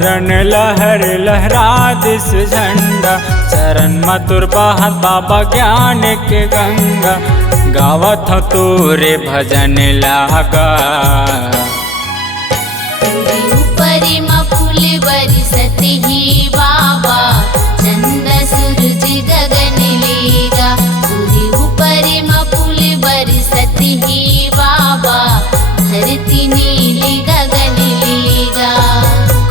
कारण लहर लहरा दिस झंडा, चरण मधुर बहत बाबा ज्ञान के गंगा। गावत तोरे भजन लागा, ऊपरी म फूल बरसत ही बाबा, चंद सूरज गगन लेगा। ऊपरी म फूल बरसत ही बाबा, धरती नीली गगन लेगा।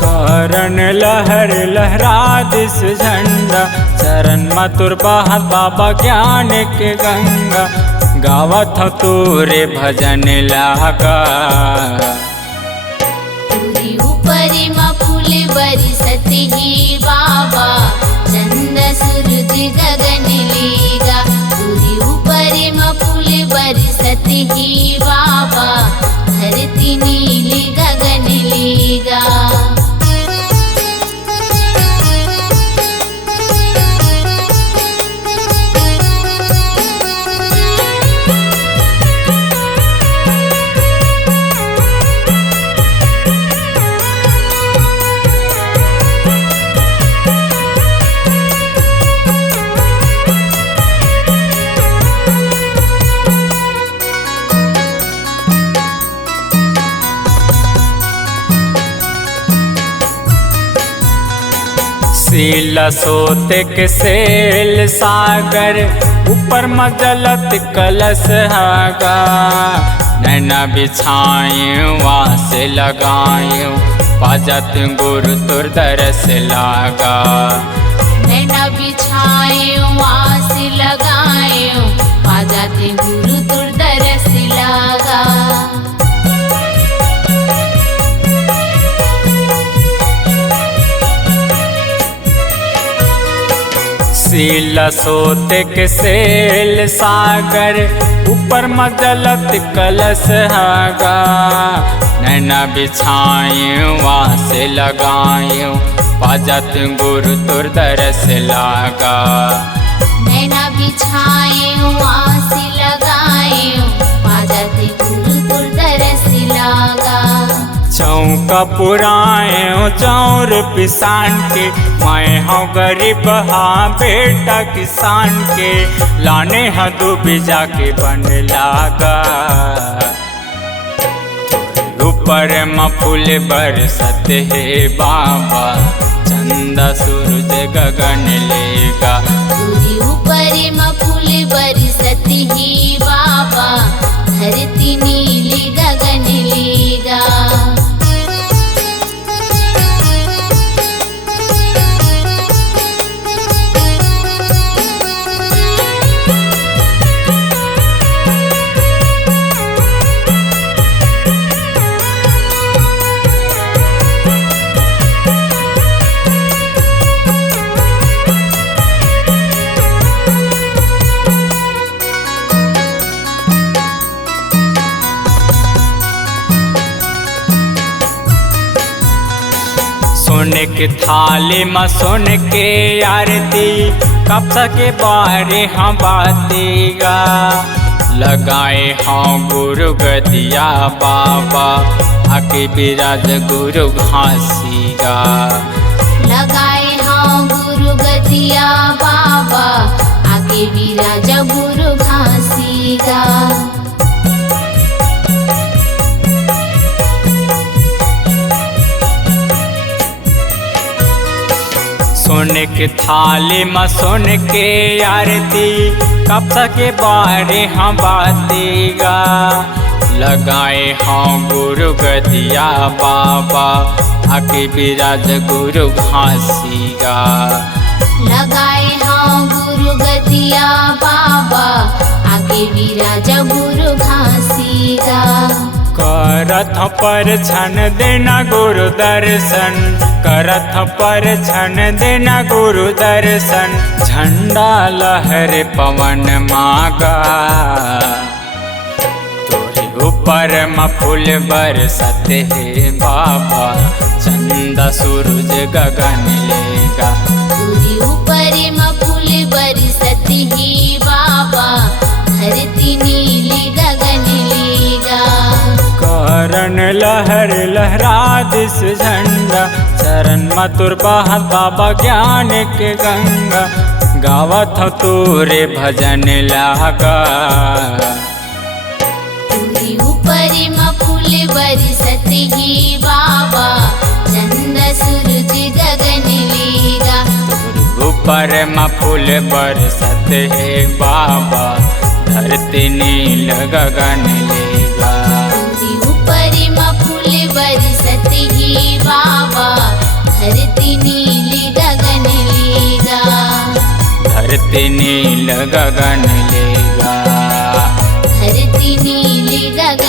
कारण लहर लहरा दिस झंडा, चरण मधुर बहत बाबा ज्ञान के गंगा। गावत तोरे भजन लागा, ऊपरी म फूल बरसत ही बाबा, चंद सूरज गगन लेगा। ऊपरी म फूल बरसत ही बाबा, धरती नीली गगन लेगा। सील सोते के सेल सागर, ऊपर मजलत कलश हागा। नैना बिछाए वास लगाए, पाजत गुरु तुर दरस लागा। नैना बिछाए वास लगाए, पाजत गुरु तुर दरस लागा। सील सोते के सेल सागर, ऊपर मजलत कलश हागा। नैना बिछाए वास लगाए, पाजत गुरु तुर दरस लागा। नैना बिछाए वास लगाए, पाजत गुरु तुर दरस लागा। चौका पुराए चौर पिसान के, मैं हूँ गरीब हाँ बेटा किसान के। लाने हदू बिजा के बन लागा, ऊपर म फूल बरसत है बाबा, चंदा सूरज गगन लेगा। ऊपरी म फूल बरसत ही बाबा, धरती नीली गगन लेगा। सोने के थाली में सोन के आरती, कपसा के बारे हम बातेगा। लगाए हाँ गुरु गदिया बाबा, आके विराज गुरु घासीगा। लगाए हाँ गुरु गदिया बाबा, आके विराज गुरु घासीगा। सोने के थाली में सोन के आरती, कपसा के बारे हम बातेगा। लगाए हाँ गुरु गदिया बाबा, आके विराज गुरु घासीगा। लगाए हाँ गुरु गदिया बाबा, आके विराज गुरु घासीगा। करथ पर छन देना गुरु दर्शन, करथ पर छन देना गुरु दर्शन। झंडा लहर पवन मागा, तोरे ऊपर म फूल बरसत है बाबा, चंदा सूरज गगन लेगा। ऊपरी म फूल बरसत ही बाबा, धरती नीली गगन लेगा। चरण लहर लहरा दिस झंडा, चरण मथुर बहत बाबा ज्ञान के गंगा, गावत हो तोरे भजन लागा। तुरी ऊपरी म फूल बरसत ही बाबा, चंद सूरज गगन लेगा। ऊपर में फूल बरसत है बाबा, धरती नील गगन लेगा। तुरी ऊपरी म फूल बरसत ही बाबा, धरती नील गगन लेगा। धरती नील गगन लेगा। धरती नील गगन